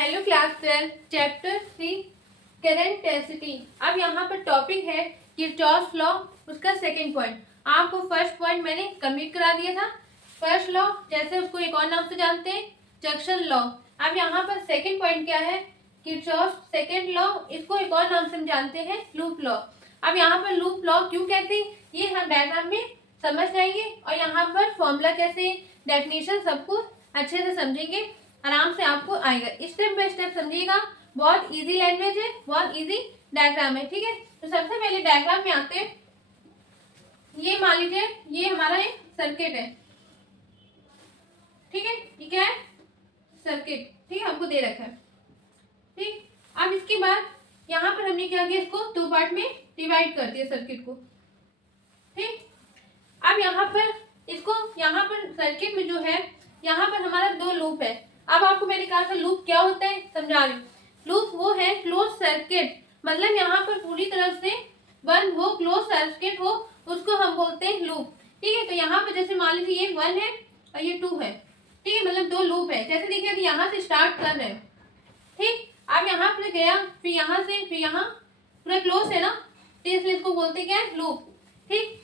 Hello class 12 chapter 3 current density. अब यहाँ पर टॉपिक है किरचॉफ लॉ, उसका सेकंड पॉइंट। आपको फर्स्ट पॉइंट मैंने कंप्लीट करा दिया था। फर्स्ट लॉ जैसे उसको एक और नाम से जानते हैं जंक्शन लॉ। अब यहाँ पर सेकंड पॉइंट क्या है, किरचॉफ सेकंड लॉ, इसको एक और नाम से हम जानते हैं लूप लॉ। अब यहाँ पर लूप लॉ क्यों कहते हैं ये हम डायग्राम में समझ जाएंगे और यहाँ पर फॉर्मूला कैसे, डेफिनेशन सबको अच्छे से समझेंगे, आराम से आपको आएगा। स्टेप बाय स्टेप समझिएगा, बहुत इजी लैंग्वेज है, बहुत इजी डायग्राम है। ठीक है, तो सबसे पहले डायग्राम में आते हैं। ये मान लीजिए ये हमारा एक सर्किट है। ठीक है, ये क्या है, सर्किट। ठीक है, हमको दे रखा है। ठीक, अब इसके बाद यहाँ पर हमने क्या किया, इसको दो पार्ट में डिवाइड कर दिया सर्किट को। ठीक, अब यहाँ पर इसको, यहाँ पर सर्किट में जो है यहाँ पर हमारा दो लूप है। अब आपको मैंने कहा था लूप क्या होता है, समझा रही हूँ। लूप वो है क्लोज सर्किट, मतलब यहाँ पर पूरी तरफ से बंद हो, क्लोज सर्किट हो, उसको हम बोलते हैं लूप। ठीक है, तो यहाँ पर जैसे मान लीजिए ये 1 है और ये 2 है। ठीक है, मतलब दो लूप है। जैसे देखिए अभी यहाँ से स्टार्ट कर रहे हैं। ठीक, अब यहाँ पर गया, फिर यहाँ से, फिर यहाँ पूरा क्लोज है ना, तो इसलिए इसको बोलते क्या है, लूप। ठीक,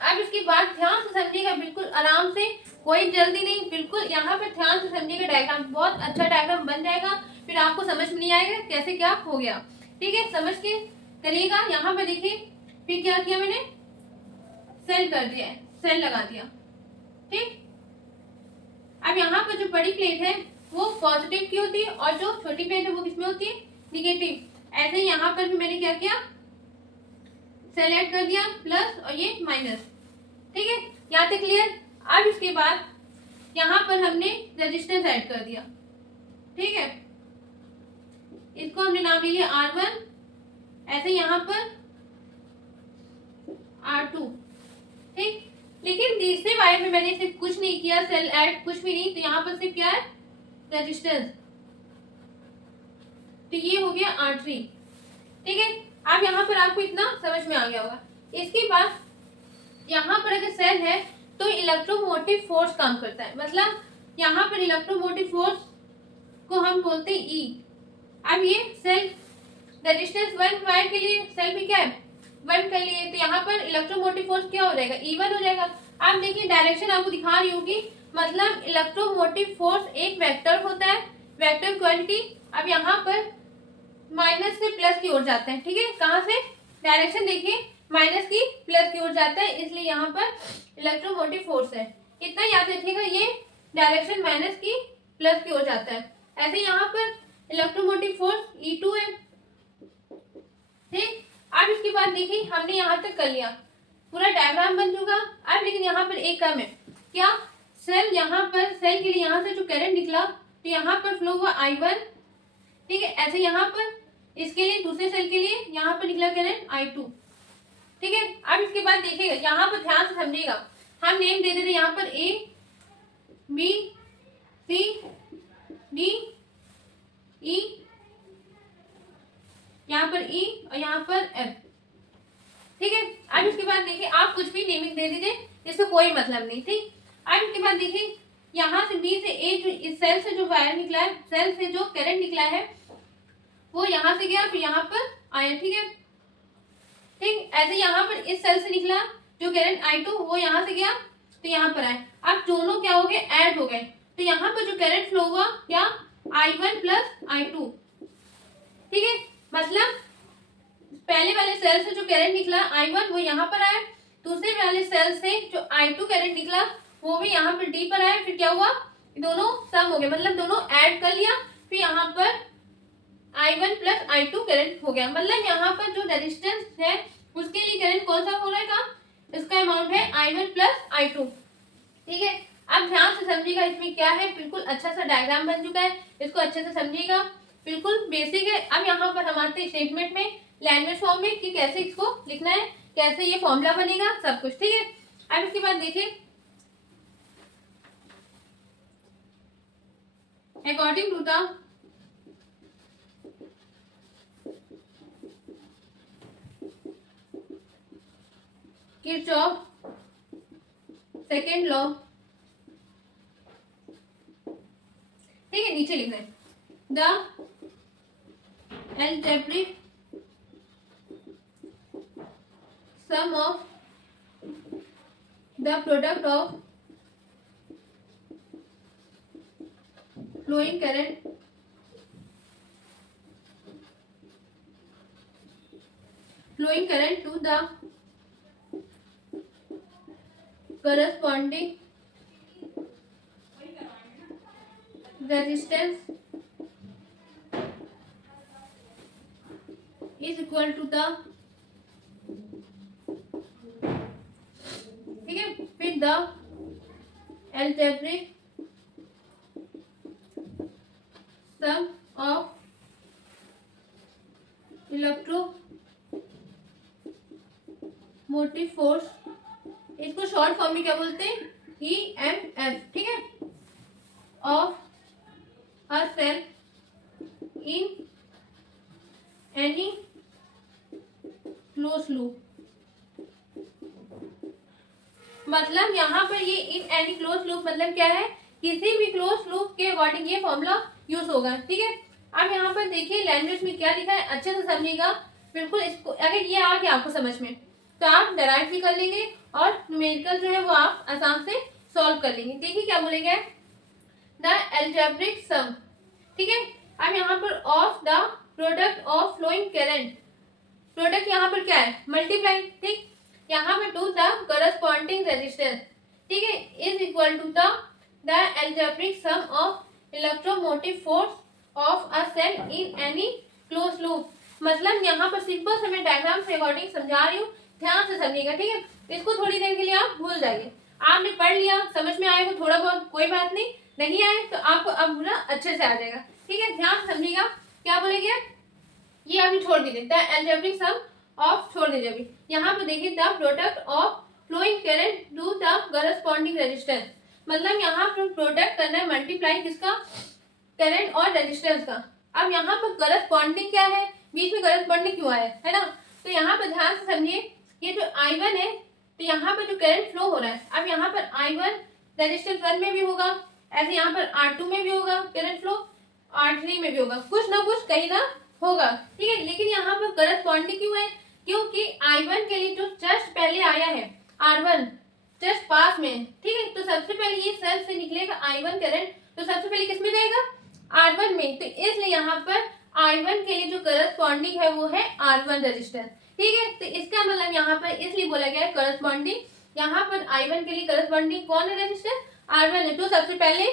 अब इसकी बात ध्यान से समझिएगा, बिल्कुल आराम से, कोई जल्दी नहीं, बिल्कुल यहाँ पे ध्यान से समझिएगा। डायग्राम बहुत अच्छा डायग्राम बन जाएगा, फिर आपको समझ में नहीं आएगा कैसे क्या हो गया। ठीक है, समझ के करिएगा। यहाँ पे देखिए फिर क्या किया मैंने, सेल कर दिया है, सेल लगा दिया। ठीक, अब यहाँ पर जो बड़ी प्लेट है वो पॉजिटिव की होती है और जो छोटी प्लेट है वो किसमें होती है, निगेटिव। ऐसे ही यहाँ पर भी मैंने क्या किया, सेल ऐड कर दिया, प्लस और ये माइनस। ठीक है, यहाँ तक क्लियर। अब इसके बाद यहाँ पर हमने रेजिस्टेंस ऐड कर दिया। ठीक है, इसको हमने नाम ले लिया R1, ऐसे यहाँ पर R2। ठीक, लेकिन तीसरे वायर में मैंने सिर्फ कुछ नहीं किया, सेल ऐड कुछ भी नहीं, तो यहाँ पर सिर्फ क्या है, रेजिस्टेंस। तो ये हो गया R3। ठीक है, अब यहाँ पर आपको इतना समझ में आ गया होगा। इसके बाद यहाँ पर अगर सेल है तो इलेक्ट्रोमोटिव फोर्स काम करता है, मतलब यहाँ पर इलेक्ट्रोमोटिव फोर्स को हम बोलते हैं E। अब ये सेल रेजिस्टेंस 1 वायर के लिए सेल भी क्या है, 1 के लिए, तो यहाँ पर इलेक्ट्रोमोटिव फोर्स क्या हो जाएगा, E1 हो जाएगा। अब देखिए डायरेक्शन आपको दिखा रही होगी, मतलब इलेक्ट्रोमोटिव फोर्स एक वेक्टर होता है, वेक्टर क्वांटिटी। अब यहाँ पर माइनस से प्लस की ओर जाता है। ठीक है, कहाँ से, डायरेक्शन देखिए माइनस की प्लस की ओर जाता है, इसलिए यहाँ पर इलेक्ट्रोमोटिव फोर्स है। इतना याद रखिएगा, ये डायरेक्शन माइनस की प्लस की ओर जाता है। ऐसे यहाँ पर इलेक्ट्रोमोटिव फोर्स E2 है। ठीक, अब इसके बाद देखिए हमने यहाँ तक कर लिया, पूरा डायग्राम बन चुका। अब लेकिन यहाँ पर एक कम है, क्या, सेल यहाँ पर, सेल के लिए यहाँ से जो करंट निकला तो यहाँ पर फ्लो हुआ I1। ठीक है, ऐसे यहाँ पर इसके लिए, दूसरे सेल के लिए यहाँ पर निकला करंट I2। ठीक है, अब इसके बाद देखिएगा, यहाँ पर ध्यान से समझिएगा, हम नेम दे देते यहाँ पर A B C D E, यहाँ पर E और यहाँ पर F। ठीक है, अब इसके बाद देखिए आप कुछ भी नेमिंग दे दीजिए, इससे कोई मतलब नहीं। ठीक, अब इसके बाद देखिए यहाँ से B से A, जो इस सेल से जो वायर निकला है, सेल से जो करंट निकला है वो यहाँ से गया, फिर यहाँ पर आया। ठीक है, ठीक, ऐसे यहाँ पर इस सेल से निकला जो करंट I2, वो यहाँ से गया तो यहाँ पर आए। अब दोनों क्या हो गए, ऐड हो गए, तो यहाँ पर जो करंट फ्लो हुआ क्या, I1 प्लस I2। ठीक है, मतलब पहले वाले सेल से जो करंट निकला I1 वो यहाँ पर आया, दूसरे वाले सेल से जो I2 करंट निकला वो भी यहाँ पर D पर आया। फिर क्या हुआ, दोनों सम हो गए, मतलब दोनों ऐड कर लिया, फिर यहाँ पर I1 प्लस I2 करंट हो गया। मतलब यहाँ पर जो रेजिस्टेंस है उसके लिए करंट कौन सा हो रहेगा, इसका अमाउंट है I1 प्लस I2। ठीक है, अब ध्यान से समझिएगा इसमें क्या है, बिल्कुल अच्छा सा डायग्राम बन चुका है, इसको अच्छे से समझिएगा, बिल्कुल बेसिक है। अब यहाँ पर हम आते हैं स्टेटमेंट में, लैंग्वेज फॉर्म में, कि कैसे इसको लिखना है, कैसे ये फॉर्मूला बनेगा, सब कुछ। ठीक है, अब इसके बाद देखिए according to the Kirchhoff second law. ठीक है, नीचे लिखना है the algebraic sum of the product of flowing current to the corresponding resistance is equal to the, ठीक है, फिर the algebraic sum of electromotive force, इसको शॉर्ट फॉर्म में क्या बोलते हैं, EMF, ठीक है, of a cell in any close loop. मतलब यहाँ पर ये इन एनी क्लोज लूप मतलब क्या है, किसी भी क्लोज लूप के अकॉर्डिंग ये फॉर्मूला यूज होगा, ठीक है। अब यहाँ पर देखिए लैंग्वेज में क्या लिखा है, अच्छे से समझिएगा बिल्कुल। इसको अगर ये आ गया आपको समझ में तो आप डराइव भी कर लेंगे और न्यूमेरिकल जो है वो आप आसान से सॉल्व कर लेंगे। देखिए क्या बोलेंगे, द एल्जेब्रिक सम, ठीक है। अब यहाँ पर of the product of flowing current, product यहाँ पर क्या है, मल्टीप्लाई, ठीक, यहाँ पर टू द करस्पॉन्डिंग रेजिस्टेंस, ठीक है, is equal to the algebraic sum of electromotive force of a cell in any close loop. मतलब यहाँ पर सिंपल से मैं डायग्राम से अकॉर्डिंग समझा रही हूँ, ध्यान से समझिएगा, ठीक है। इसको थोड़ी देर के लिए आप भूल जाइए, आपने पढ़ लिया, समझ में आएगा थोड़ा बहुत, कोई बात नहीं, नहीं आए तो आपको अब पूरा अच्छे से आ जाएगा, ठीक है। ध्यान से समझिएगा क्या बोलेंगे, ये अभी छोड़ दीजिए, द एल्जेब्रिक सम ऑफ, छोड़ दीजिए अभी। यहाँ पे देखिए the product of flowing current to the corresponding resistance, मतलब यहाँ पर प्रोडक्ट करना है मल्टीप्लाई किसका, करंट और रेजिस्टेंस का। अब यहाँ पर करस्पॉन्डिंग क्या है, बीच में करस्पॉन्डिंग क्यों आया है ना, तो यहाँ पर ध्यान से समझिए, ये जो I1 है तो यहाँ पर जो करंट फ्लो हो रहा है, अब यहाँ पर I1 रेजिस्टेंस 1 में भी होगा, ऐसे यहाँ पर R2 में भी होगा करंट फ्लो, R3 में भी होगा, कुछ ना कुछ कहीं ना होगा, ठीक है। लेकिन यहाँ पर करस्पॉन्डिंग क्यों है, क्योंकि I1 के लिए जो जस्ट पहले आया है R1 जस्ट पास में, ठीक है, तो सबसे पहले ये सेल से निकलेगा I1 करंट, तो सबसे पहले किस में जाएगा, R1 में, तो इसलिए यहाँ पर I1 के लिए जो करस्पॉन्डिंग है वो है R1 रेजिस्टेंस, ठीक है। तो इसका मतलब यहाँ पर इसलिए बोला गया है करस्पॉन्डिंग, यहाँ पर I1 के लिए करस्पॉन्डिंग कौन है, रेजिस्टेंस R1 है, तो सबसे पहले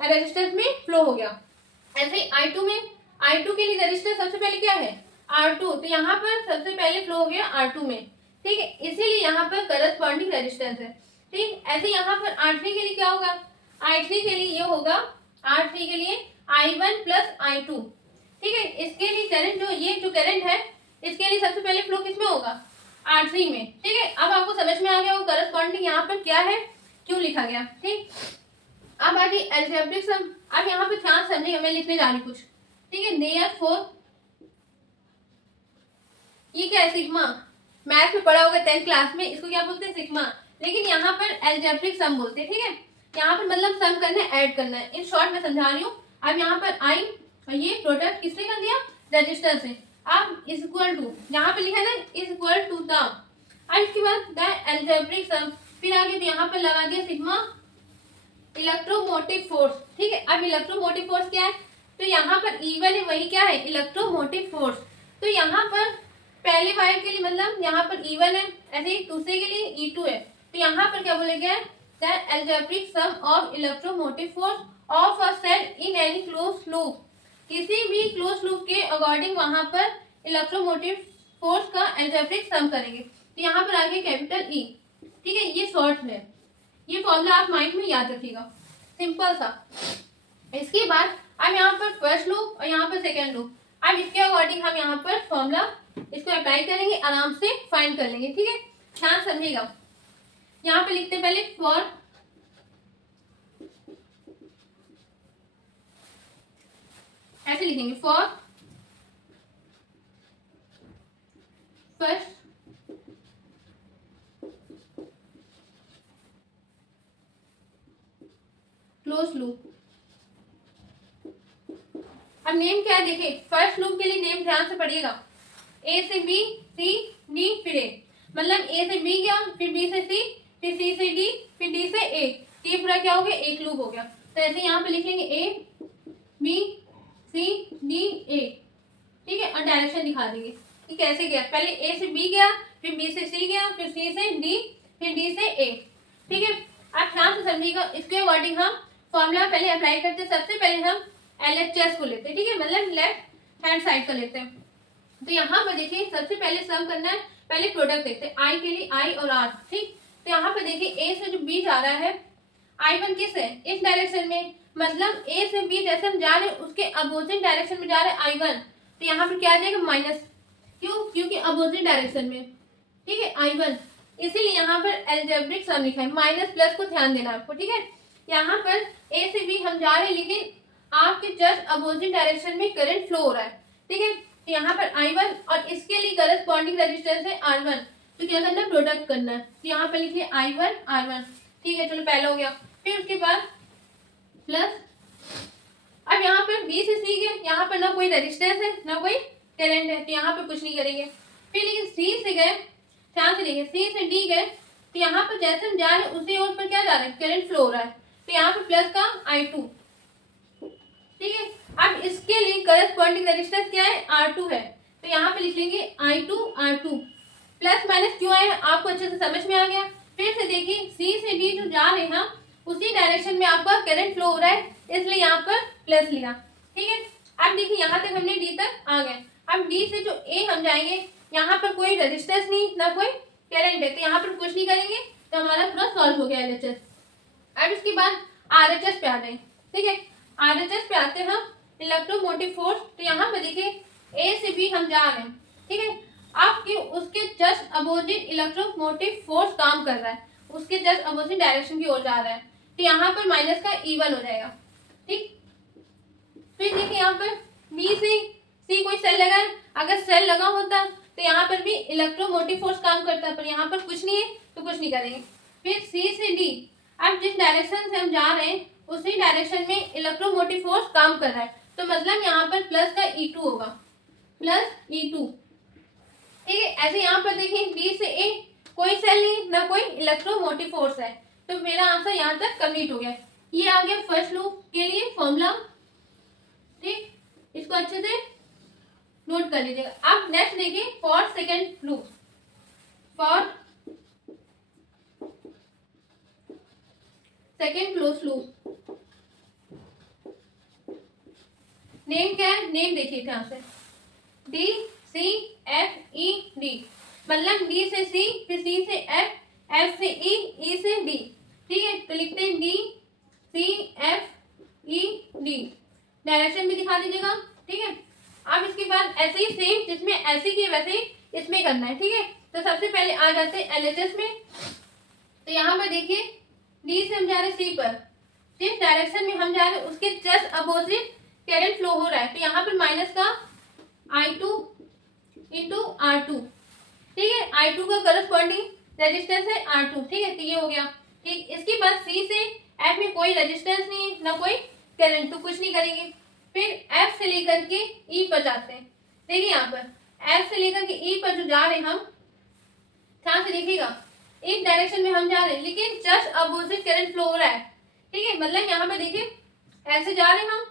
रेजिस्टेंस में फ्लो हो गया। ऐसे ही I2 के लिए रेजिस्टेंस सबसे पहले क्या है, R2, तो यहाँ पर सबसे पहले फ्लो हो गया R2 में, ठीक है, इसीलिए यहाँ पर करस्पॉन्डिंग रेजिस्टेंस है, ठीक। ऐसे यहाँ पर R3 के लिए क्या होगा, I3 के लिए ये होगा, R3 के लिए I1 प्लस I2, ठीक है। इसके लिए करंट जो, ये जो करंट है इसके लिए सबसे पहले फ्लो किसमें होगा, R3 में, ठीक है। अब आपको समझ में आ गया वो करस्पॉन्डिंग यहाँ पर क्या है, क्यों लिखा गया, ठीक। अब आ गई एल्जेब्रिक सम, अब यहाँ पे ध्यान समझिए, मैं लिखने जा रही कुछ, ठीक है। देयरफॉर, ये क्या है, सिग्मा, मैथ में पढ़ा होगा 10th क्लास में, इसको क्या बोलते हैं, सिग्मा, लेकिन यहाँ पर एल्जेब्रिक सम बोलते हैं, ठीक है। यहाँ पर मतलब सम करना है, ऐड करना है, इन शॉर्ट में समझा रही हूँ। अब यहाँ पर आई और ये प्रोडक्ट किसने कर दिया, रजिस्टर से, अब इज इक्वल टू, यहाँ पे लिखा है ना इज इक्वल टू द, अब इसके बाद द एल्जेब्रिक सम, फिर आगे तो यहाँ पर लगा दिया सिग्मा इलेक्ट्रोमोटिव फोर्स, ठीक है। अब इलेक्ट्रोमोटिव फोर्स क्या है, तो यहाँ पर E1 है, वही क्या है, इलेक्ट्रोमोटिव फोर्स, तो यहाँ पर पहले वायर के लिए मतलब यहाँ पर E1 है, ऐसे ही दूसरे के लिए E2 है, तो यहाँ पर क्या बोले गया है, the algebraic sum of electromotive force of a cell in any close loop, किसी भी क्लोज लूप के अकॉर्डिंग वहां पर इलेक्ट्रोमोटिव फोर्स का एल्जेब्रिक सम करेंगे, तो यहाँ पर आगे कैपिटल E, ठीक है, ये शॉर्ट है, ये फॉर्मूला आप माइंड में याद रखिएगा, सिंपल सा। इसके बाद अब यहाँ पर फर्स्ट लूप और यहाँ पर सेकेंड लूप, अब इसके अकॉर्डिंग हम यहाँ पर फॉर्मूला इसको अप्लाई करेंगे, आराम से फाइंड कर लेंगे, ठीक है। ध्यान समझिएगा, यहाँ पे लिखते पहले फॉर, ऐसे लिखेंगे, फॉर फर्स्ट क्लोज लूप, अब नेम क्या है देखिए, फर्स्ट लूप के लिए नेम ध्यान से पढ़िएगा, ए से बी, सी, डी, फिर ए, मतलब ए से बी गया, फिर बी से सी, फिर सी से डी, फिर डी से ए, ये पूरा क्या हो गया, एक लूप हो गया। तो ऐसे यहाँ पे लिख लेंगे A B C D A, ठीक है, और डायरेक्शन दिखा देंगे कि कैसे गया, पहले ए से बी गया, फिर बी से सी गया, फिर सी से डी, फिर डी से ए, ठीक है। आप ध्यान से समझिएगा, इसके अकॉर्डिंग हम फॉर्मूला पहले अप्लाई करते हैं। सबसे पहले हम LHS को लेते हैं, ठीक है, मतलब लेफ्ट हैंड साइड का लेते हैं। तो यहाँ पर देखिए सबसे पहले सम करना है, पहले प्रोडक्ट देखते हैं, आई के लिए आई और आर, ठीक। तो यहाँ पर देखिए ए से जो बी जा रहा है, I1 किस है, इस डायरेक्शन में, मतलब ए से बी जैसे हम जा रहे हैं उसके अपोजिट डायरेक्शन में जा रहे हैं I1, तो यहाँ पर क्या आ जाएगा माइनस, क्यों, क्योंकि अपोजिट डायरेक्शन में, ठीक है, I1, इसीलिए यहाँ पर एल्जेब्रिक सम लिखा है, माइनस प्लस को ध्यान देना आपको, ठीक है। यहाँ पर ए से बी हम जा रहे हैं, लेकिन आपके जस्ट अपोजिट डायरेक्शन में करंट फ्लो हो रहा है, ठीक है। तो यहाँ पर I1 और इसके लिए करस्पॉन्डिंग रेजिस्टेंस है R1, तो क्या करना है, प्रोडक्ट करना है। तो यहाँ पर लिखिए I1 R1, ठीक है, चलो पहला हो गया। फिर उसके बाद प्लस, अब यहाँ पर बी से सी गए, यहाँ पर ना कोई रेजिस्टेंस है ना कोई करंट है, तो यहाँ पर कुछ नहीं करेंगे। फिर लेकिन सी से गए, ध्यान से देखिए, सी से डी गए, तो यहाँ पर जैसे हम जा रहे हैं उसी ओर पर क्या जा रहा है, करंट फ्लो हो रहा है, तो यहाँ पर प्लस का I2, ठीक है। अब इसके लिए करस्पॉन्डिंग रेजिस्टेंस क्या है, R2 है, तो यहाँ पे लिख लेंगे I2 R2, प्लस माइनस क्यों आया आपको अच्छे से समझ में आ गया। फिर से देखिए सी से डी जो जा रहे हैं उसी डायरेक्शन में आपका करंट फ्लो हो रहा है, इसलिए यहाँ पर प्लस लिया, ठीक है। अब देखिए यहाँ तक हमने डी तक आ गए। अब डी से जो ए हम जाएंगे, यहाँ पर कोई रेजिस्टेंस नहीं ना कोई करंट है, तो यहाँ पर कुछ नहीं करेंगे, तो हमारा पूरा सॉल्व हो गया LHS। अब इसके बाद RHS पे आ गए, ठीक है, RHS पे आते हैं हम, इलेक्ट्रोमोटिव फोर्स। तो यहाँ पे देखिए ए से बी हम जा रहे हैं, ठीक है, आपके उसके जस्ट अपोजिट इलेक्ट्रोमोटिव फोर्स काम कर रहा है, उसके जस्ट अपोजिट डायरेक्शन की ओर जा रहा है, तो यहाँ पर माइनस का E1 हो जाएगा, ठीक। फिर देखिए यहाँ पर बी से सी कोई सेल लगा है, अगर सेल लगा होता तो यहाँ पर भी इलेक्ट्रोमोटिव फोर्स काम करता है, पर यहाँ पर कुछ नहीं है तो कुछ नहीं करेंगे। फिर सी से डी, अब जिस डायरेक्शन से हम जा रहे हैं उसी डायरेक्शन में इलेक्ट्रोमोटिव फोर्स काम कर रहा है, तो मतलब यहाँ पर प्लस का E2 होगा, प्लस E2, ठीक है। ऐसे यहाँ पर देखिए बी से ए कोई सेल नहीं ना कोई इलेक्ट्रोमोटिव फोर्स है, तो मेरा आंसर यहाँ तक कंप्लीट हो गया। ये आ गया फर्स्ट लूप के लिए फॉर्मूला, ठीक, इसको अच्छे से नोट कर लीजिएगा। अब नेक्स्ट देखिए for second loop, for second close loop, name क्या है, नेम देखिए ध्यान से, D C F E D, मतलब डी से सी, फिर सी से एफ, एफ से ई, ई से डी, ठीक है। तो लिखते हैं D C F E D, direction भी दिखा दीजिएगा, ठीक है। अब इसके बाद ऐसे ही सेम जिसमें ऐसे की वैसे ही इसमें करना है, ठीक है। तो सबसे पहले आ जाते हैं LHS में। तो यहाँ पर देखिए डी से हम जा रहे हैं सी पर, जिस डायरेक्शन में हम जा रहे हैं उसके जस्ट अपोजिट करंट फ्लो हो रहा है, तो यहाँ पर माइनस का I2 इंटू R2, ठीक है। I2 का करस्पॉन्डिंग रेजिस्टेंस है R2, ठीक है, तो ये हो गया, ठीक। इसके बाद C से F में कोई रेजिस्टेंस नहीं है ना कोई करंट, तो कुछ नहीं करेंगे। फिर F से लेकर के E पर जाते हैं, देखिए यहाँ पर F से लेकर के E पर जो जा रहे हैं हम, ध्यान से देखिएगा, एक डायरेक्शन में हम जा रहे हैं लेकिन जस्ट अपोजिट करंट फ्लो हो रहा है, ठीक है। मतलब यहाँ पे देखिए ऐसे जा रहे हैं हम,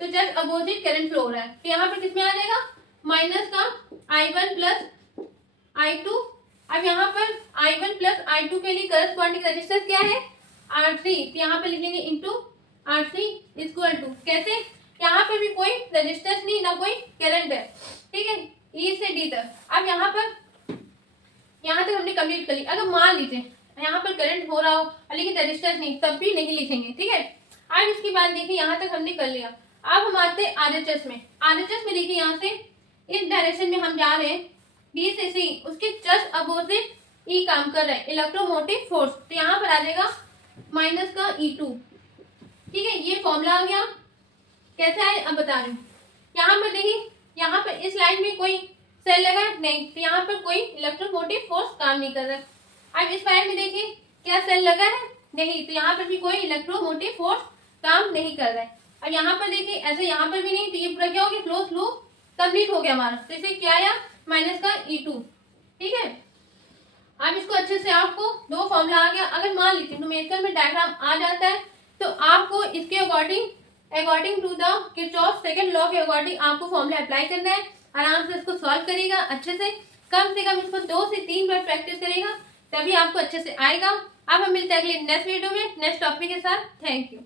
तो जस्ट अपोजिट करंट फ्लो हो रहा है, तो यहाँ पर किसमें आ जाएगा, माइनस का I1 प्लस I2। अब यहाँ पर I1 प्लस I2 के लिए करस्पॉन्डिंग रेजिस्टेंस क्या है, R3, तो यहाँ पे लिखेंगे इंटू R3 इक्वल टू, कैसे, यहाँ पर भी कोई रेजिस्टेंस नहीं ना कोई करंट है, ठीक है, E से D तक। अब यहाँ तक हमने कंप्लीट कर ली। अगर मान लीजिए यहाँ पर करंट हो रहा हो लेकिन रेजिस्टेंस नहीं, तब भी नहीं लिखेंगे, ठीक है। अब इसके बाद देखिए यहाँ तक हमने कर लिया। अब हम आते हैं RHS में। RHS में देखिए यहाँ से इस डायरेक्शन में हम जा रहे हैं B से C, उसके जस्ट अपोजिट E काम कर रहा है, इलेक्ट्रोमोटिव फोर्स, तो यहाँ पर आ जाएगा माइनस का E2, ठीक है। ये फॉर्मूला आ गया, कैसे आए अब बता रही हूँ। यहाँ पर देखिए यहाँ पर इस लाइन में कोई सेल लगा नहीं, तो यहाँ पर कोई इलेक्ट्रोमोटिव फोर्स काम नहीं कर रहा है। अब इस लाइन में देखिए क्या सेल लगा है, नहीं, तो यहाँ पर भी कोई इलेक्ट्रोमोटिव फोर्स काम नहीं कर रहा है, और यहाँ पर देखिए ऐसे यहाँ पर भी नहीं, तो ये पूरा क्या हो गया, क्लोज लूप कंप्लीट हो गया हमारा। तो इसे क्या आया, माइनस का E2। ठीक है, अब इसको अच्छे से आपको दो फॉर्मूला आ गया। अगर मान लीजिए न्यूमेरिकल में डायग्राम आ जाता है तो आपको इसके according to the Kirchhoff second law के अकॉर्डिंग आपको फॉर्मूला अप्लाई करना है। आराम से इसको सॉल्व करिएगा अच्छे से कम इसको 2 से 3 बार प्रैक्टिस करेगा, तभी आपको अच्छे से आएगा। अब हम मिलते हैं अगले नेक्स्ट वीडियो में नेक्स्ट टॉपिक के साथ। Thank you.